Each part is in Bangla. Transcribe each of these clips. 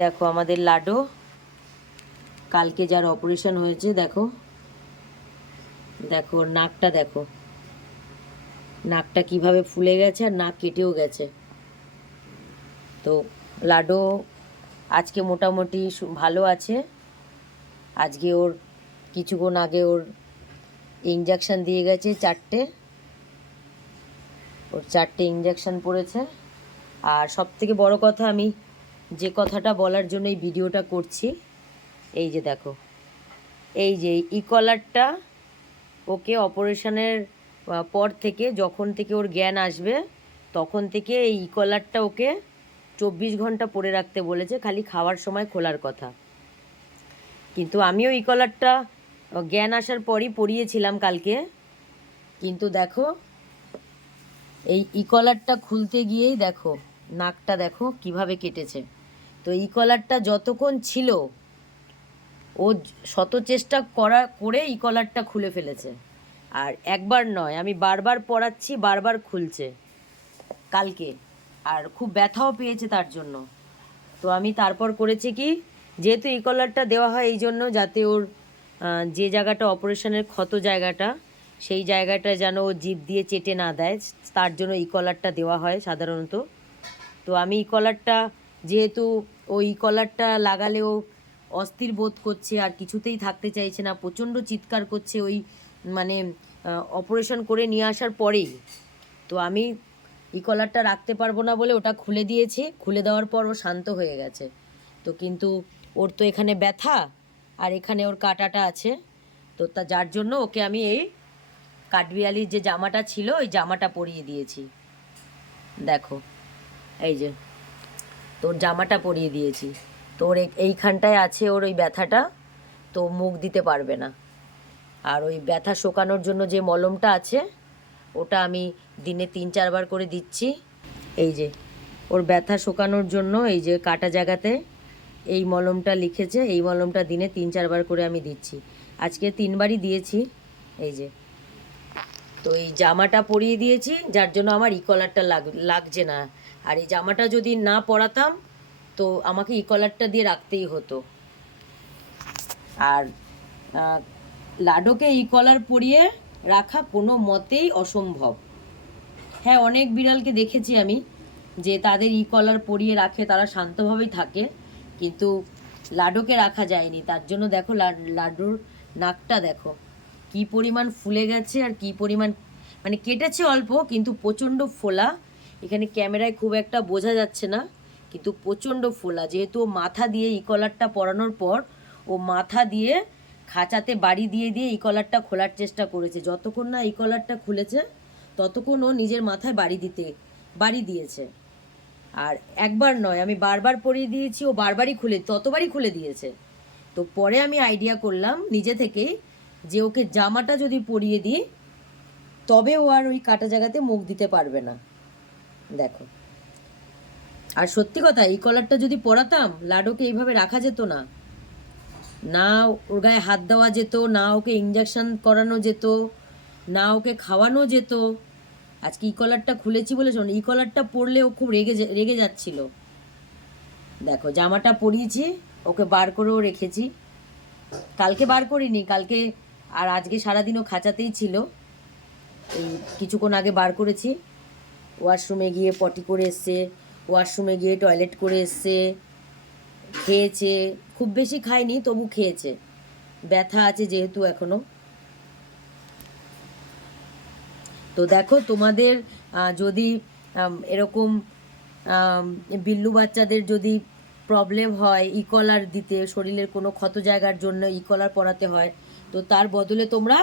দেখো আমাদের লাডো কালকে যার অপারেশন হয়েছে, দেখো দেখো নাকটা, দেখো নাকটা কিভাবে ফুলে গেছে আর নাক কেটেও গেছে। তো লাডো আজকে মোটামুটি ভালো আছে। আজকে ওর কিছুক্ষণ আগে ওর ইঞ্জেকশন দিয়ে গেছে 4টে, ওর 4টে ইঞ্জেকশন পড়েছে। আর সবথেকে বড় কথা, আমি যে কথাটা বলার জন্য এই ভিডিওটা করছি, এই যে দেখো, এই যে কলারটা ওকে অপারেশনের পর থেকে, যখন থেকে ওর জ্ঞান আসবে তখন থেকে এই কলারটা ওকে 24 ঘন্টা পরে রাখতে বলেছে, খালি খাওয়ার সময় খোলার কথা। কিন্তু আমিও কলারটা জ্ঞান আসার পরই পরিয়েছিলাম কালকে। কিন্তু দেখো এই কলারটা খুলতে গিয়েই দেখো নাকটা দেখো কিভাবে কেটেছে। তো কলারটা যতক্ষণ ছিল ও শত চেষ্টা করে কলারটা খুলে ফেলেছে। আর একবার নয়, আমি বারবার পরাচ্ছি, বারবার খুলছে কালকে, আর খুব ব্যথাও পেয়েছে তার জন্য। তো আমি তারপর করেছি কি, যেহেতু কলারটা দেওয়া হয় এই জন্য যাতে ওর যে জায়গাটা অপারেশনের ক্ষত জায়গাটা, সেই জায়গাটা যেন ও জিভ দিয়ে চেটে না দেয়, তার জন্য কলারটা দেওয়া হয় সাধারণত। তো আমি কলারটা, যেহেতু ও কলারটা লাগালেও অস্থির বোধ করছে আর কিছুতেই থাকতে চাইছে না, প্রচণ্ড চিৎকার করছে ওই মানে অপারেশন করে নিয়ে আসার পরেই। তো আমি কলারটা রাখতে পারবো না বলে ওটা খুলে দিয়েছি। খুলে দেওয়ার পর ও শান্ত হয়ে গেছে। তো কিন্তু ওর তো এখানে ব্যথা আর এখানে ওর কাটাটা আছে, তো যার জন্য ওকে আমি এই কাঠবিড়ালির যে জামাটা ছিল ওই জামাটা পরিয়ে দিয়েছি। দেখো এই যে তোর জামাটা পরিয়ে দিয়েছি। তোর এইখানটায় আছে ওর ওই ব্যথাটা, তো মুখ দিতে পারবে না। আর ওই ব্যথা শোকানোর জন্য যে মলমটা আছে ওটা আমি দিনে 3-4 বার করে দিচ্ছি। এই যে ওর ব্যথা শোকানোর জন্য এই যে কাটা জায়গাতে এই মলমটা লিখেছে, এই মলমটা দিনে 3-4 বার করে আমি দিচ্ছি। আজকে 3 বারই দিয়েছি। এই যে, তো এই জামাটা পরিয়ে দিয়েছি যার জন্য আমার কলারটা লাগছে না। আর এই জামাটা যদি না পরাতাম তো আমাকে কলারটা দিয়ে রাখতেই হতো। আর লাডোকে কলার পরিয়ে রাখা কোনো মতেই অসম্ভব। হ্যাঁ, অনেক বিড়ালকে দেখেছি আমি যে তাদের কলার পরিয়ে রাখে, তারা শান্তভাবেই থাকে, কিন্তু লাডোকে রাখা যায়নি। তার জন্য দেখো লাডোর নাকটা দেখো কি পরিমাণ ফুলে গেছে আর কি পরিমাণ, মানে কেটেছে অল্প কিন্তু প্রচণ্ড ফোলা। এখানে ক্যামেরায় খুব একটা বোঝা যাচ্ছে না, কিন্তু প্রচণ্ড ফোলা। যেহেতু ও মাথা দিয়ে কলারটা পরানোর পর ও মাথা দিয়ে খাঁচাতে বাড়ি দিয়ে দিয়ে কলারটা খোলার চেষ্টা করেছে। যতক্ষণ না কলারটা খুলেছে ততক্ষণ ও নিজের মাথায় বাড়ি দিয়েছে। আর একবার নয়, আমি বারবার পরিয়ে দিয়েছি, ও ততবারই খুলে দিয়েছে। তো পরে আমি আইডিয়া করলাম নিজে থেকেই যে ওকে জামাটা যদি পরিয়ে দিই তবে ও আর ওই কাটা জায়গাতে মুখ দিতে পারবে না। দেখো, আর সত্যি কথা, কলারটা যদি পরাতাম লাডোকে এইভাবে রাখা যেত না, না ওর গায়ে হাত দেওয়া যেত, না ওকে ইঞ্জেকশন করানো যেত, না ওকে খাওয়ানো যেত। আজকে কলারটা খুলেছি বলে শোন, কলারটা পরলে ও খুব রেগে যাচ্ছিল। দেখো জামাটা পরিয়েছি, ওকে বার করেও রেখেছি। কালকে বার করিনি, কালকে আর আজকে সারাদিনও খাঁচাতেই ছিল। এই কিছুক্ষণ আগে বার করেছি। ওয়াশরুমে গিয়ে পটি করে এসছে, ওয়াশরুমে গিয়ে টয়লেট করে এসছে, খেয়েছে। খুব বেশি খায়নি, তবু খেয়েছে, ব্যথা আছে যেহেতু এখনো। তো দেখো তোমাদের যদি এরকম বিল্লু বাচ্চাদের যদি প্রবলেম হয় কলার দিতে, শরীরের কোনো ক্ষত জায়গার জন্য কলার পরাতে হয়, তো তার বদলে তোমরা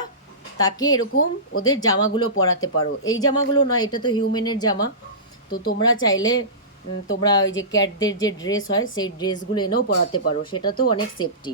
তাকে এরকম ওদের জামাগুলো পরাতে পারো। এই জামাগুলো নয়, এটা তো হিউম্যানের জামা। তো তোমরা চাইলে তোমরা ওই যে ক্যাটদের যে ড্রেস হয় সেই ড্রেসগুলো এনেও পরাতে পারো, সেটা তো অনেক সেফটি।